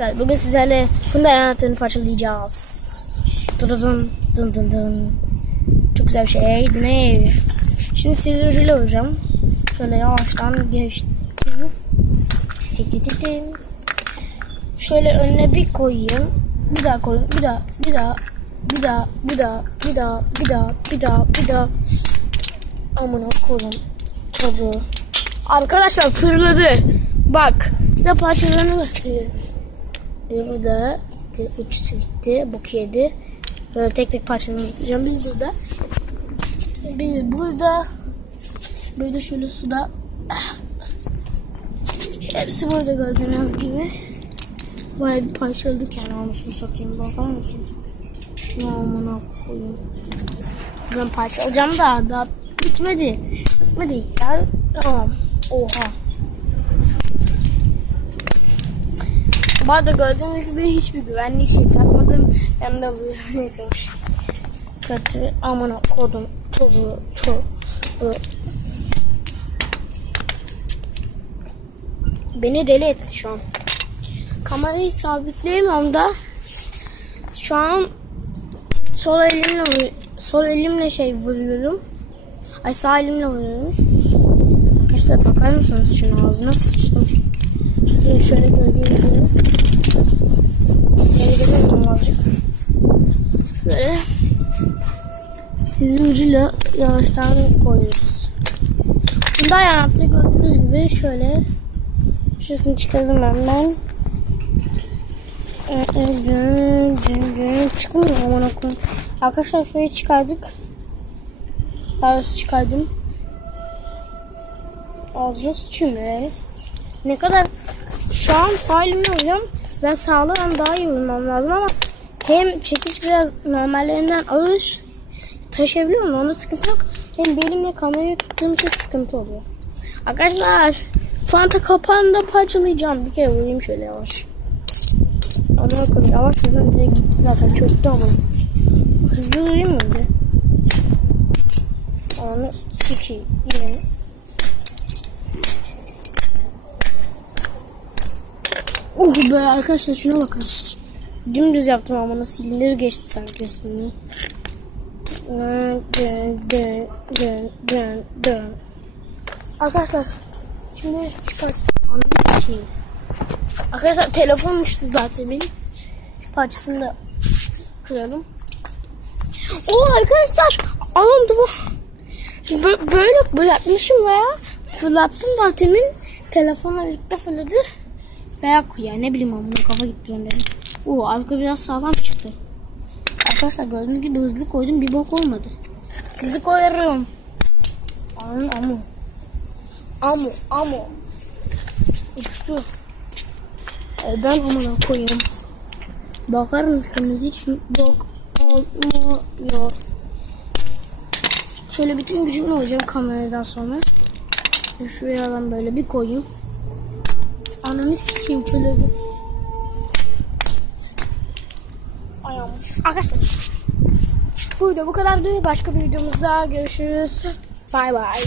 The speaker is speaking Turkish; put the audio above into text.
Arkadaşlar bugün sizlerle Hyundai anahtarını parçalayacağız. Dın dın dın dın. Çok güzel bir şey. Ne? Şimdi silivriyle olacağım. Şöyle yavaştan geçtim. Tik tik tik tik. Şöyle önüne bir koyayım. Bir daha koyayım. Bir daha, bir daha, bir daha, bir daha, bir daha, bir daha, bir daha, bir daha. Amına koyayım. Çocuğu. Arkadaşlar fırladı. Bak. İşte parçalarını göstereyim. Burada uç gitti. Bok yedi. Böyle tek tek parçalarını getireceğim. Bir burada. Bir burada. De şöyle suda. Hepsi burada gördüğünüz gibi. Bayağı bir parçaladık yani olmuşunu satayım. Bakar mısın? Ne amına koyayım. Ben parçalayacağım da daha bitmedi. Bitmedi ya. Tamam. Oha. Bu arada gördüğünüz gibi hiçbir güvenlik şey takmadım. Yanında bu neysemiş. Kötü amına kodum. Tobu. Tobu. Beni deli etti şu an. Kamerayı sabitleyemiyorum da şu an sol elimle sol elimle şey vuruyorum. Ay sağ elimle vuruyorum. Arkadaşlar bakar mısınız şunun ağzına sıçtım. Şöyle, şöyle gölgeye gidiyorum. Şöyle gidelim azıcık. Böyle sivri ucuyla yavaştan koyuyoruz. Bunda anahtarı gördüğünüz gibi şöyle şurasını çıkardım hemen. Çıkmıyor aman okuyun. Arkadaşlar şurayı çıkardık. Ağzı çıkardım. Ağzına sıçayım be. Ne kadar şu an sağ elimle oynuyorum. Ben sağlam daha iyi vurmam lazım ama hem çekiç biraz normallerinden ağır taşıyabiliyorum onda sıkıntı yok. Hem belimle kamerayı tuttuğum için sıkıntı oluyor. Arkadaşlar Fanta kapağını da parçalayacağım. Bir kere vurayım şöyle yavaş. Ona bakalım yavaş hızlı bile gitti zaten çöktü ama. Hızlı vurayım mı bir? Onu sikeyim yine. Oh be arkadaşlar şuna bakın. Dümdüz yaptım ama nasıl silindir geçti sanki üstüne. Dön dön dön dön dön. Arkadaşlar şimdi çıkartsın. Anlayayım. Arkadaşlar telefon uçtu zaten benim. Şu parçasını da kıralım. O arkadaşlar anam böyle bırakmışım veya fırlattım zaten telefonla birlikte fırladı. Veya kuya ne bileyim ama kafa gitti önde. Oo arka biraz sağlam çıktı. Arkadaşlar gördüğünüz gibi hızlı koydum bir bok olmadı. Hızlı koyarım. Amu amu. Amu amu. Uçtu. E ben amına koyayım. Bakar mısınız hiç bok olmuyor. Şöyle bütün gücümle olacağım kameradan sonra. Şuraya ben böyle bir koyayım. Ananı sikeyim fırladı. Ayağım. Arkadaşlar. Burada bu kadardı. Başka bir videomuzda görüşürüz. Bay bay.